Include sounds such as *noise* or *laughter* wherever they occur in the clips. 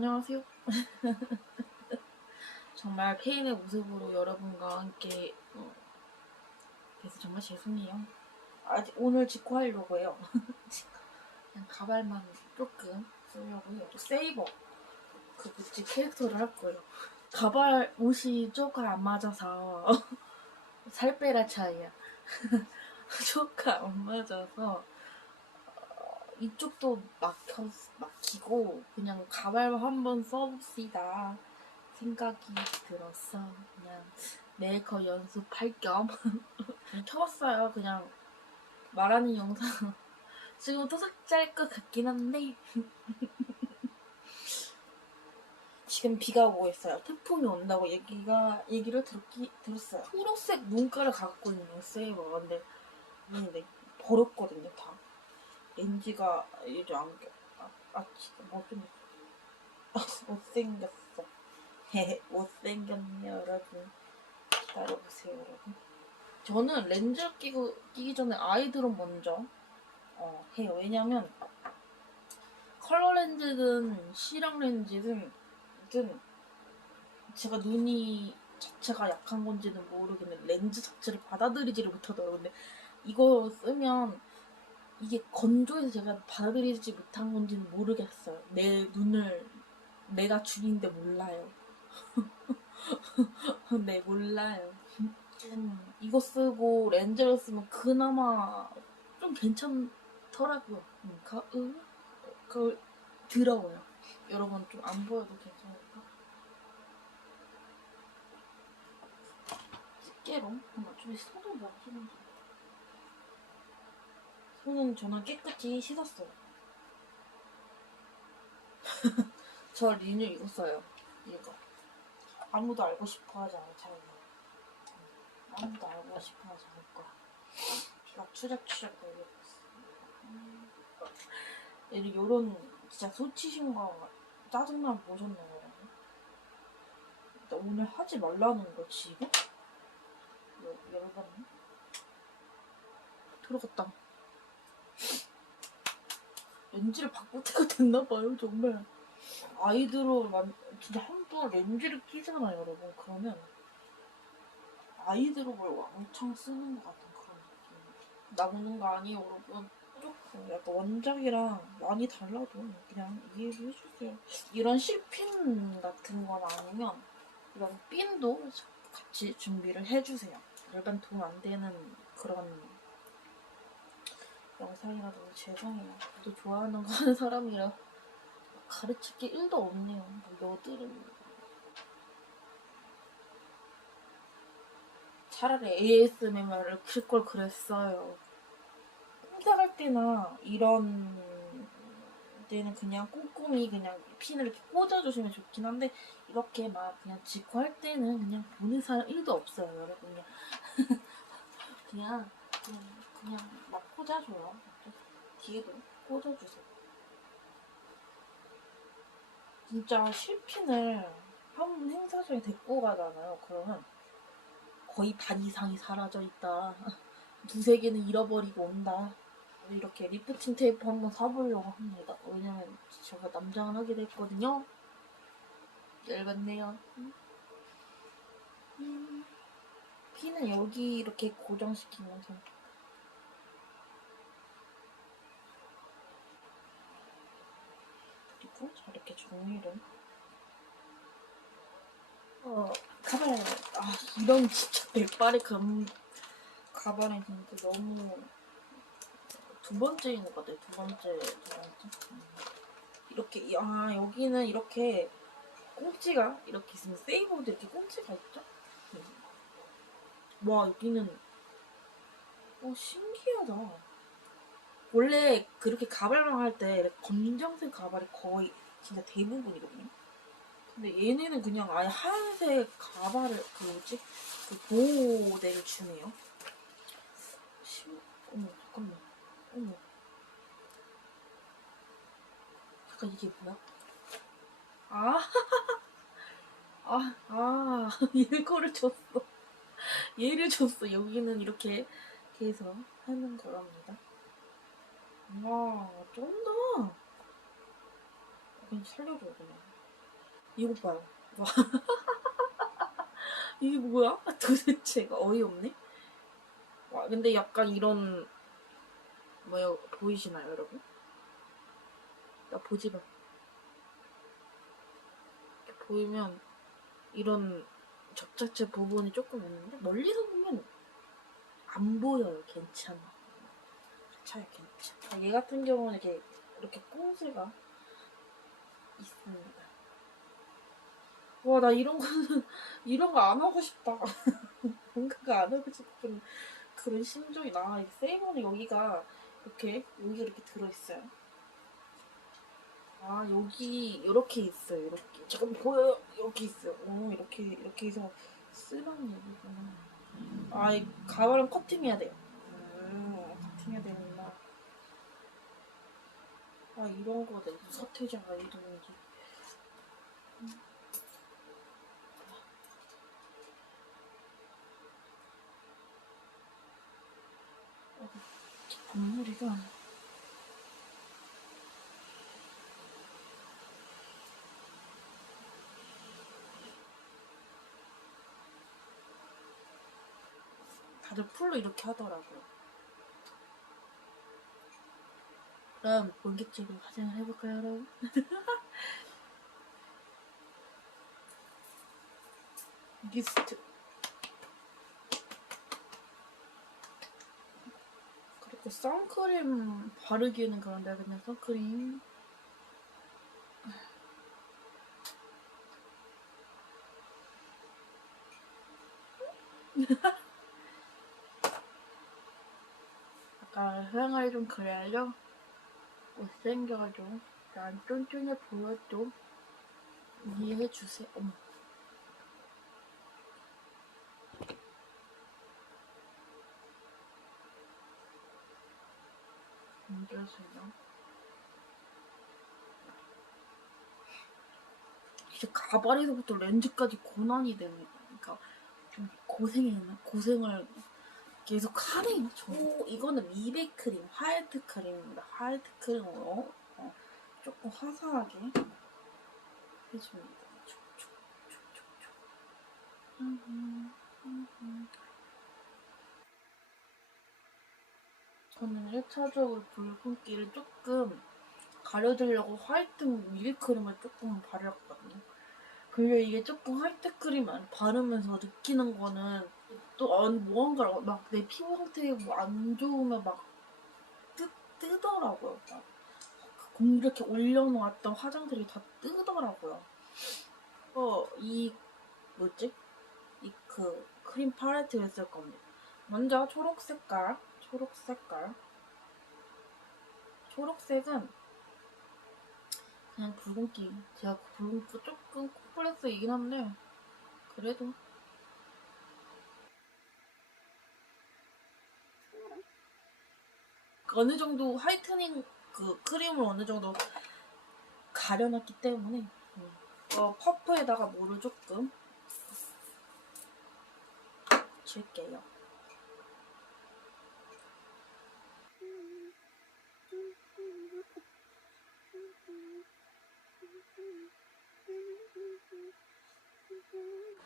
안녕하세요. *laughs* 정말 페인의 모습으로 여러분과 함께 어, 그래서 정말 죄송해요. 아직 오늘 직구 하려고 해요. *laughs* 그냥 가발만 조금 쓰려고 해요. 또 세이버 그 구찌 캐릭터를 할 거예요. 가발 옷이 조금 안 맞아서 *laughs* 살 빼라 차이야. 조금 안 맞아서 어, 이쪽도 막혀 막히고 그냥 가발 한번 써봅시다 생각이 들었어. 그냥 메이커 연습할 겸 *laughs* 켜봤어요. 그냥 말하는 영상 *laughs* 지금 토삭 짤 것 같긴 한데 *laughs* 지금 비가 오고 있어요. 태풍이 온다고 얘기가 얘기를 들었기 들었어요. 초록색 눈가를 갖고 있는 세이버가 근데 근데 버렸거든요 다. 렌즈가 이제 안겨 아, 아 진짜 못생 못생겼어. 헤헤 *laughs* 못생겼네 여러분. 기다려보세요 여러분. 저는 렌즈 끼고 끼기 전에 아이드로 먼저 어, 해요. 왜냐면 컬러 렌즈든 시랑 렌즈든 든 제가 눈이 자체가 약한 건지는 모르겠는데 렌즈 자체를 받아들이지를 못하더라고요. 근데 이거 쓰면 이게 건조해서 제가 받아들이지 못한 건지는 모르겠어요. 내 눈을 내가 죽인데 몰라요. *laughs* 네 몰라요. 음, 이거 쓰고 렌즈를 쓰면 그나마 좀 괜찮더라고요. 음, 가, 음, 그 더러워요. 여러분 좀 안 보여도 괜찮을까? 집게로 좀 손을 막히는 좀. 손은 저는 깨끗이 씻었어요. *laughs* 저 리뉴 이거 써요. 이거. 아무도 알고 싶어 하지 않을 차이나. 아무도 알고 싶어 하지 않을 거야. 비가 추적추적 거리고 있어. 얘는 요런 진짜 소치신 거 짜증나 보셨나요? 여러분? 나 오늘 하지 말라는 거 지금? 여, 열받네. 들어갔다. 렌즈를 바꿀 때가 됐나봐요, 정말. 아이들로 만, 진짜 한번 렌즈를 끼잖아요, 여러분. 그러면 아이드롭을 왕창 쓰는 것 같은 그런 느낌. 나오는 거 아니에요, 여러분. 조금 약간 원작이랑 많이 달라도 그냥 이해를 해주세요. 이런 실핀 같은 건 아니면 이런 핀도 같이 준비를 해주세요. 일반 돈 안 되는 그런 영상이라 너무 죄송해요. 저도 좋아하는 거 하는 사람이라 가르칠 게 1도 없네요. 뭐 여드름. 차라리 ASMR을 클걸 그랬어요. 꼼짝할 때나 이런 때는 그냥 꼼꼼히 그냥 핀을 이렇게 꽂아주시면 좋긴 한데 이렇게 막 그냥 직구 할 때는 그냥 보는 사람 1도 없어요, 여러분. *laughs* 그냥 그냥 그냥, 그냥 막 꽂아줘요. 뒤에도 꽂아주세요. 진짜 실핀을 한 행사장에 데리고 가잖아요. 그러면 거의 반 이상이 사라져 있다. 두세 개는 잃어버리고 온다. 이렇게 리프팅 테이프 한번 사보려고 합니다. 왜냐면 제가 남장을 하게 됐거든요. 열받네요. 음. 음. 피는 여기 이렇게 고정시키면서 그리고 저렇게 정리를 어 가발 아 이런 진짜 백발의 감 가발은 진짜 너무 두 번째인 것 같아요 두 번째 두 번째 음. 이렇게 이- 아 여기는 이렇게 꽁지가 이렇게 있으면 세이버도 이렇게 꽁지가 있죠 음. 와 여기는 어 신기하다 원래 그렇게 가발만 할 때 검정색 가발이 거의 진짜 대부분이거든요 근데 얘네는 그냥 아예 하얀색 가발을 그 뭐지 그 보호대를 주네요. 심 어머 잠깐만 어머 잠깐 이게 뭐야? 아, *laughs* 아, 아, *laughs* 얘거를 줬어. 얘를 줬어. 여기는 이렇게 해서 하는 거랍니다. 와, 쩐다. 그냥 살려줘, 그냥. 이거 봐요. 와. *laughs* 이게 뭐야? *laughs* 도대체가 어이없네. 와, 근데 약간 이런 뭐요 보이시나요, 여러분? 나 보지 마. 이렇게 보이면 이런 접착제 부분이 조금 있는데 멀리서 보면 안 보여요. 괜찮아. 잘 괜찮아. 얘 같은 경우는 이렇게 이렇게 꽁지가 있습니다. 와, 나 이런 거는 *laughs* 이런 거 안 하고 싶다. *laughs* 뭔가가 안 하고 싶은 그런 심정이 나. 이 세이버는 여기가 이렇게 여기 이렇게 들어 있어요. 아 여기 이렇게 있어요. 이렇게 지금 보여요? 여기 있어요. 오 이렇게 이렇게 해서 쓰라는 얘기구나. 아 이 가발은 커팅해야 돼요. 음 커팅해야 되는구나. 아 이런 거 내가 서태자가 이러는지. 건물이가 다들 풀로 이렇게 하더라고요. 그럼 본격적으로 화장을 해볼까요, 여러분? *laughs* 미스트. 그리고 선크림 바르기에는 그런데 그냥 선크림. *laughs* 아까 향을 좀 그래야죠. 못생겨도 난 쫀쫀해 보여도 이해해주세요. 어머. 힘들어서요. 이제 가발에서부터 렌즈까지 고난이 되는 그러니까 좀 고생했나? 고생을 계속 하네요. 저 이거는 미백 크림, 화이트 크림입니다. 화이트 크림으로 어, 조금 화사하게 해줍니다. 촉촉촉촉촉. 저는 1차적으로 붉은기를 조금 가려주려고 화이트 미백크림을 조금 바르었거든요. 근데 이게 조금 화이트 크림 안 바르면서 느끼는 거는 또 안, 무언가 막 내 피부 상태 뭐안 좋으면 막 뜨, 뜨더라고요. 막 공- 이렇게 올려놓았던 화장들이 다 뜨더라고요. 어, 이 뭐지? 이 그 크림 팔레트를 쓸 겁니다. 먼저 초록 색깔, 초록 색깔. 초록색은 그냥 붉은기. 제가 붉은기 조금 콤플렉스이긴 한데 그래도 어느 정도 화이트닝 그 크림을 어느 정도 가려놨기 때문에 음. 어, 퍼프에다가 물을 조금 줄게요.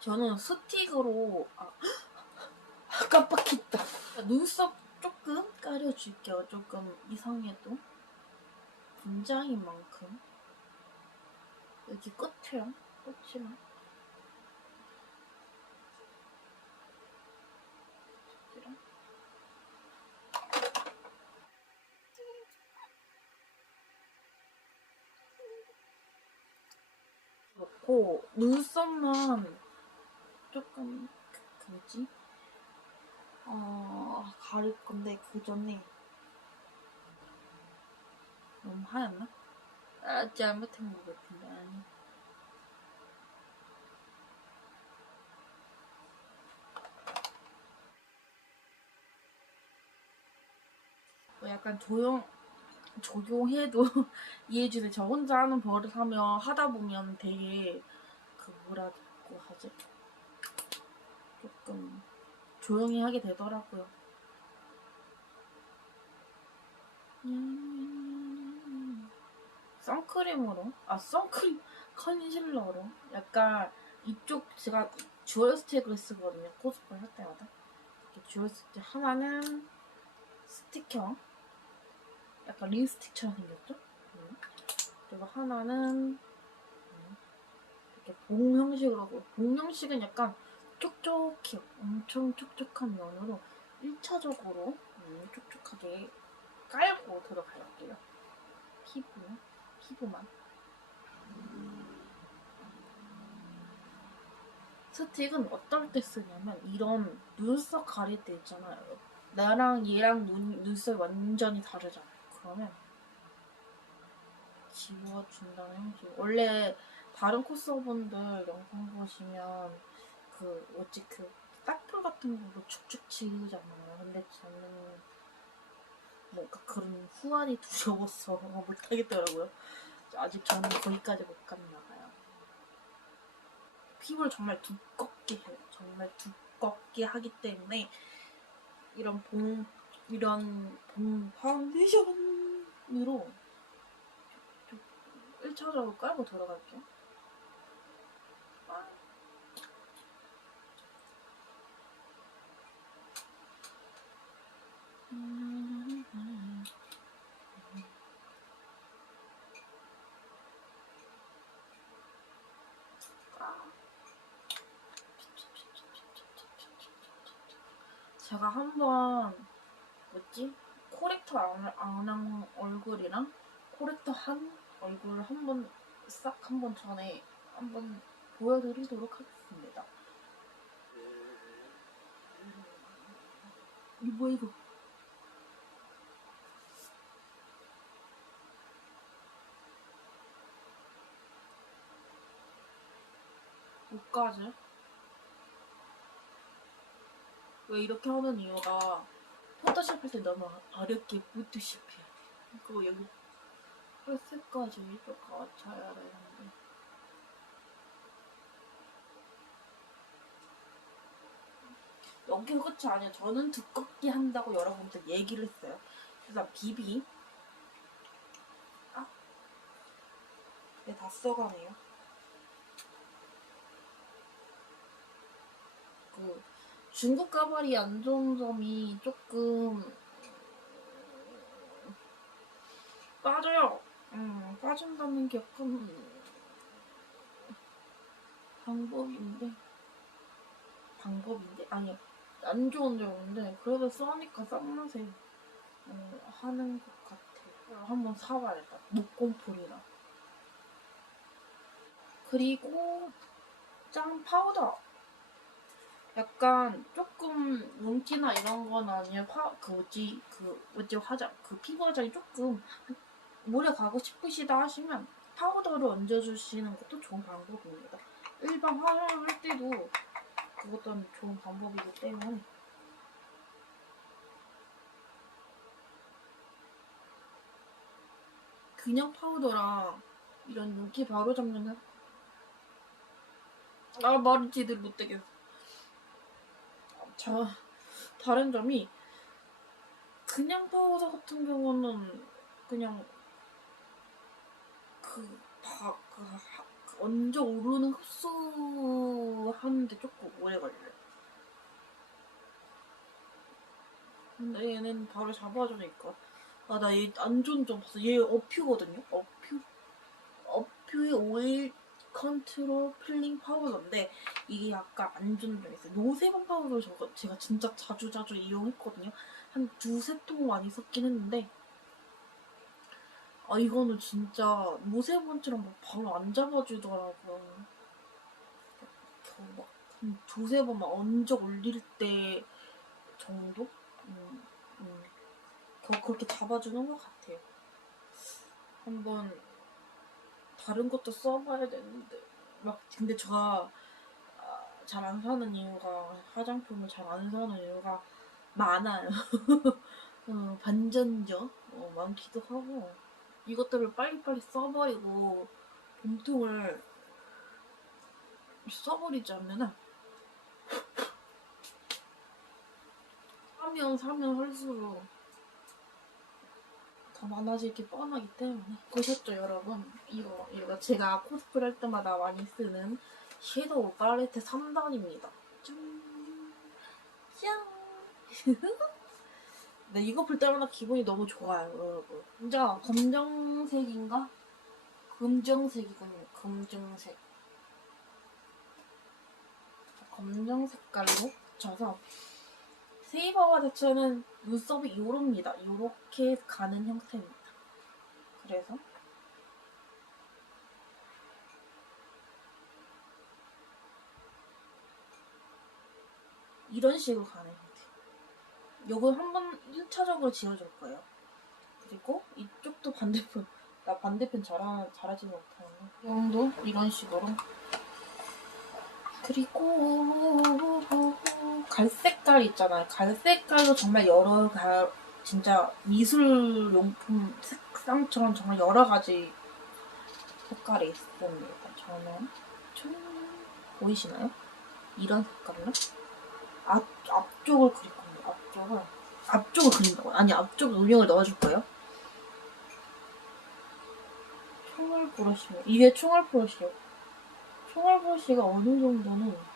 저는 스틱으로 아, 아 깜빡했다. 눈썹 깔아줄게요. 조금 이상해도 분장인 만큼 여기 끝이랑 끝이랑 이랑 넣고 눈썹만 조금 그, 그 뭐지? 어 가릴 건데 그 전에 너무 하얗나? 아 잘못한 것 같은데 아니. 뭐 약간 조용 적용해도 *laughs* 이해해주세요. 저 혼자 하는 버릇 하면 하다 보면 되게 그 뭐라 고 하지? 조금 조용히 하게 되더라고요. 음, 선크림으로? 아, 선크림. *laughs* 컨실러로 약간 이쪽 제가 듀얼 스틱을 쓰거든요. 코스프레 할 때마다. 이렇게 듀얼 스틱 하나는 스틱형 약간 립스틱처럼 생겼죠? 음. 그리고 하나는 음, 이렇게 봉 형식으로 봉 형식은 약간 촉촉해요. 엄청 촉촉한 면으로 1차적으로 음, 촉촉하게 깔고 들어갈게요. 피부, 피부만. 스틱은 어떨 때 쓰냐면 이런 눈썹 가릴 때 있잖아요. 나랑 얘랑 눈, 눈썹이 완전히 다르잖아요. 그러면 지워준다는 형식. 원래 다른 코스분들 영상 보시면 그 뭐지 그 딱풀 같은 걸로 축축 지우잖아요. 근데 저는 뭔가 그런 후안이 두려워서 못하겠더라고요. 아직 저는 거기까지 못 갔나 봐요. 피부를 정말 두껍게 해요. 정말 두껍게 하기 때문에 이런 봉 이런 봉 파운데이션으로 1차적으로 깔고 들어갈게요. 제가 한번 뭐지 코렉터 안, 안한 얼굴이랑 코렉터 한 얼굴 한번 싹 한 번 전에 한번 보여드리도록 하겠습니다. 이거 이거? 옷까지? 왜 이렇게 하는 이유가 포토샵 할 때 너무 어렵게 포토샵 해야 돼. 그거 여기 펄스까지 이렇게 갖춰야 되는데. 여기 끝이 아니야. 저는 두껍게 한다고 여러분들 얘기를 했어요. 그래서 비비. 아. 네, 다 써가네요. 그, 중국 가발이 안 좋은 점이 조금 빠져요. 음, 빠진다는 게 약간 방법인데 방법인데 아니요 안 좋은 점인데 그래도 써니까 싼맛에 어, 하는 것 같아요. 한번 사봐야겠다. 목공풀이랑 그리고 짱 파우더 약간 조금 윤기나 이런 건 아니야. 파, 그 뭐지, 그 뭐지 화장, 그 피부 화장이 조금 오래 가고 싶으시다 하시면 파우더를 얹어주시는 것도 좋은 방법입니다. 일반 화장을 할 때도 그것도 좋은 방법이기 때문에 그냥 파우더랑 이런 윤기 바로 잡는 아 말을 제대로 못되겠어. 자 다른 점이 그냥 파우더 같은 경우는 그냥 그, 다, 그, 하- 그 얹어 오르는 흡수하는데 조금 오래 걸려요. 근데 얘는 바로 잡아주니까. 아, 나 얘 안 좋은 점 봤어. 얘 어퓨거든요? 어퓨? 어퓨의 오일 컨트롤 필링 파우더인데, 이게 약간 안 좋은 점이 있어요. 노세범 파우더 저거 제가 진짜 자주 자주 이용했거든요. 한 두세 통 많이 썼긴 했는데, 아 이거는 진짜 모세본처럼 막 바로 안 잡아주더라고요. 저막한 두세 번만 얹어 올릴 때 정도? 음, 음. 더 그렇게 잡아주는 것 같아요. 한번 다른 것도 써봐야 되는데. 막 근데 제가 잘 안 사는 이유가 화장품을 잘 안 사는 이유가 많아요. *laughs* 어, 반전적 어, 많기도 하고. 이것들을 빨리빨리 써버리고 몸통을 써버리지 않으면 사면 사면 할수록 더더 많아질 게 뻔하기 때문에 보셨죠 여러분? 이거 이거 제가 코스프레 할 때마다 많이 쓰는 섀도우 팔레트 3단입니다 짠! 짠! *laughs* 네, 이거 볼 때마다 기분이 너무 좋아요 여러분 진짜 검정색인가? 금정색이군요 금정색 검정 색깔로 져서 세이버와 자체는 눈썹이 요럽니다. 요렇게 가는 형태입니다. 그래서 이런 식으로 가는 형태. 요거 한번 1차적으로 지워줄 거예요. 그리고 이쪽도 반대편. 나 반대편 잘하, 잘하지 못하는데. 이 정도 이런 식으로. 그리고 갈색깔 있잖아요. 갈색깔도 정말 여러 가 진짜 미술 용품 색상처럼 정말 여러 가지 색깔이 있습니다. 저는 좀 보이시나요? 이런 색깔로 앞 앞쪽을 그릴 겁니다. 앞쪽을 앞쪽을 그린다고 아니 앞쪽 음영을 넣어줄 거예요. 총알 브러쉬 이게 총알 브러쉬요. 총알 브러쉬가 어느 정도는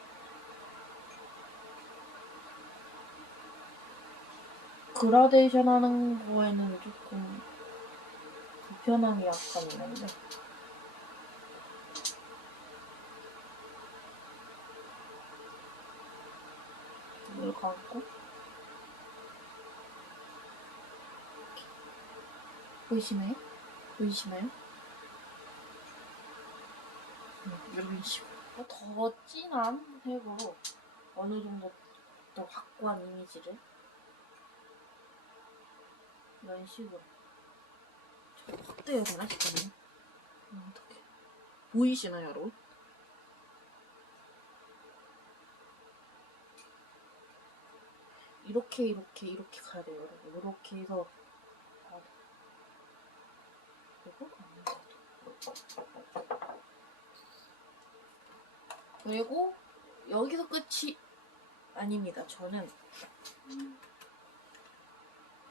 그라데이션 하는 거에는 조금 불편함이 약간 있는데 물 감고 이렇게. 보이시나요? 보이시나요? 음, 이런 식으로 더 진한 색으로 어느 정도 더 확고한 이미지를 이런 식으로 저 확대해야 되나 음, 어떡해. 보이시나요 여러분? 이렇게 이렇게 이렇게 가야 돼요 여러분. 이렇게 해서. 가야 돼요 그리고 그리고 여기서 끝이 아닙니다. 저는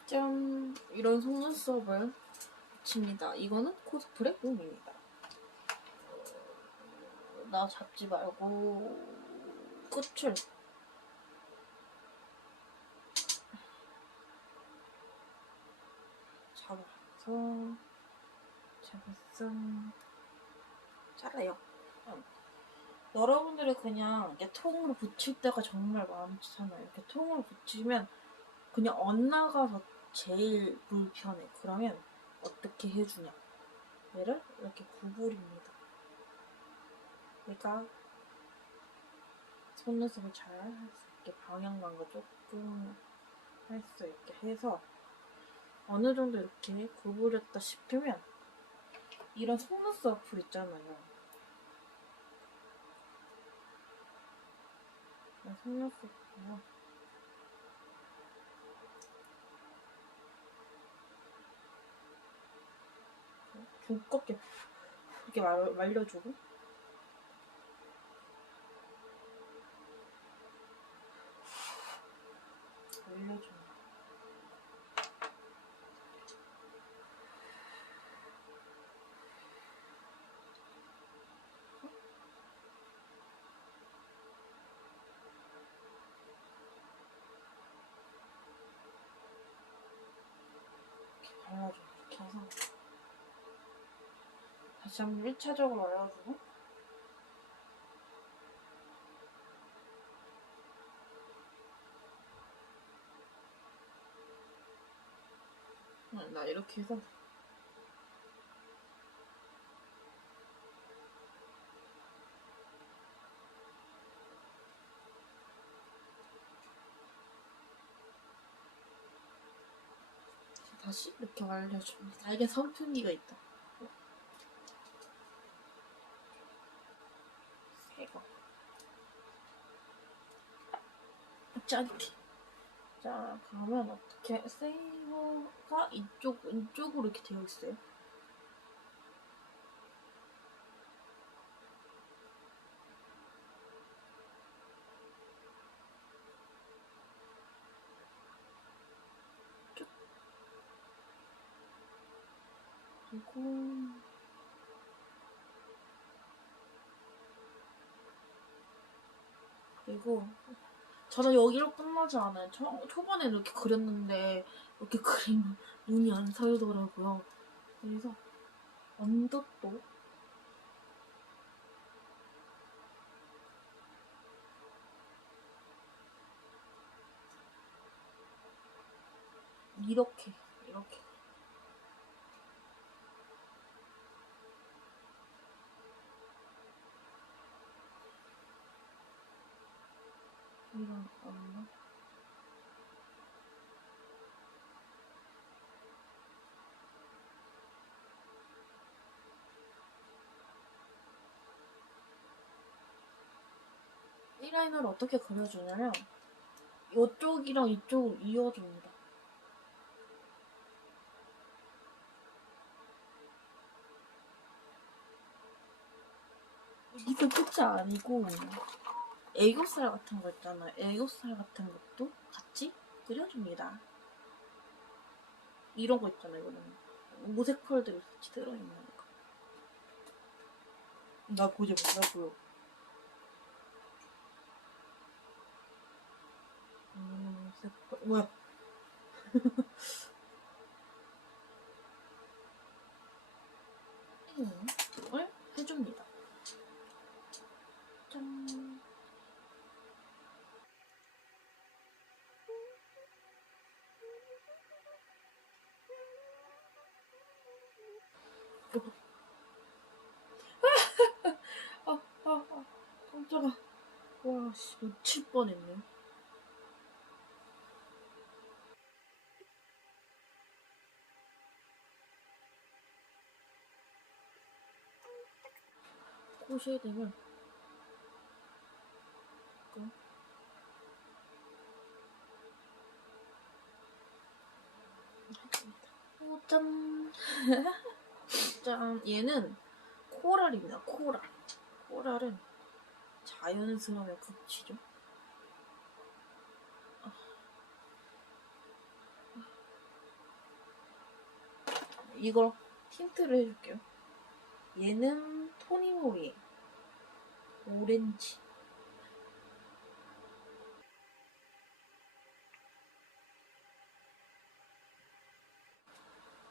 짠 이런 속눈썹을 붙입니다. 이거는 코스프레 룸입니다. 나 잡지 말고 끝을 잡아서 잡았어 잘라요. 응. 여러분들이 그냥 이렇게 통으로 붙일 때가 정말 많잖아요. 이렇게 통으로 붙이면 그냥 엇나가서 제일 불편해. 그러면 어떻게 해주냐? 얘를 이렇게 구부립니다. 얘가 속눈썹을 잘 할 수 있게 방향감과 조금 할 수 있게 해서 어느 정도 이렇게 구부렸다 싶으면 이런 속눈썹 풀 있잖아요. 속눈썹 풀 두껍게 이렇게 말, 말려주고 이렇게 발라줘 이렇게 해서 한번 1차적으로 말려주고 응, 나 이렇게 해서 다시 이렇게 말려줍니다. 이게 선풍기가 있다. 짠게. 자, 그러면 어떻게 세이버가 이쪽 이쪽으로 이렇게 되어 있어요. 그리고 그리고 저는 여기로 끝나지 않아요. 초, 초반에 이렇게 그렸는데 이렇게 그리면 눈이 안 살더라고요. 그래서 이렇게 이렇게 이런 언덕 이 라인을 어떻게 그려주냐면 이쪽이랑 이쪽을 이어줍니다. 여기서 끝이 아니고 애교살 같은 거 있잖아요. 애교살 같은 것도 같이 그려줍니다. 이런 거 있잖아요. 이거는 모색 펄들이 같이 들어있는 거. 나 보지 보여. 음, 뭐야? 을 *laughs* 해줍니다. 짠. *laughs* 아, 아, 아, 깜짝아. 와, 씨, 놓칠 뻔했네. 코 쉐딩을 그 오, 짠. *laughs* 짠. 얘는 코랄입니다. 코랄. 코랄은 자연스러움의 극치죠. 아. 이걸 틴트를 해줄게요. 얘는 토니모리 오렌지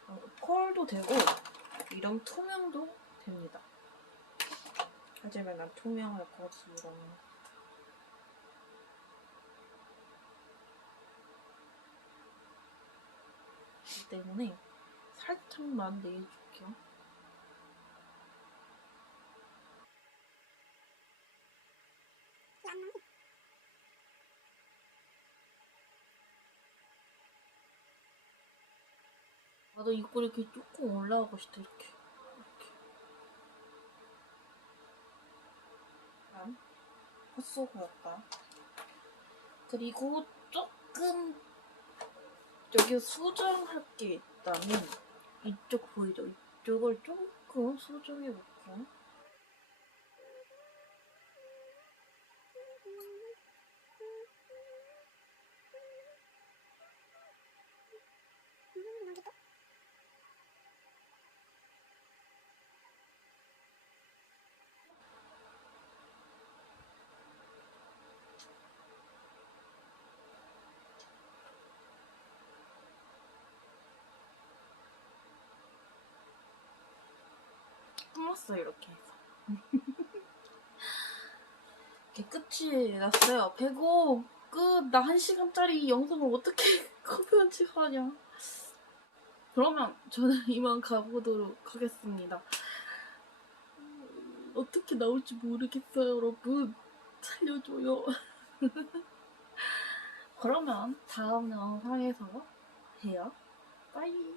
어, 펄도 되고 이런 투명도 됩니다. 하지만 난 투명할 그 때문에 살짝만 내줄게요. 나도 이거 이렇게 조금 올라가고 싶다 이렇게. 이렇게 난 헛소고였다. 그리고 조금 여기 수정할 게 있다면 이쪽 보이죠? 이쪽을 조금 수정해 볼게요 끝났어요 이렇게 해서. *laughs* 이렇게 끝이 났어요. 배고 끝나 한 시간짜리 영상을 어떻게 *laughs* 편집하냐. 그러면 저는 *laughs* 이만 가보도록 하겠습니다. 음, 어떻게 나올지 모르겠어요 여러분. 살려줘요. 그러면 다음 영상에서 봬요. 빠이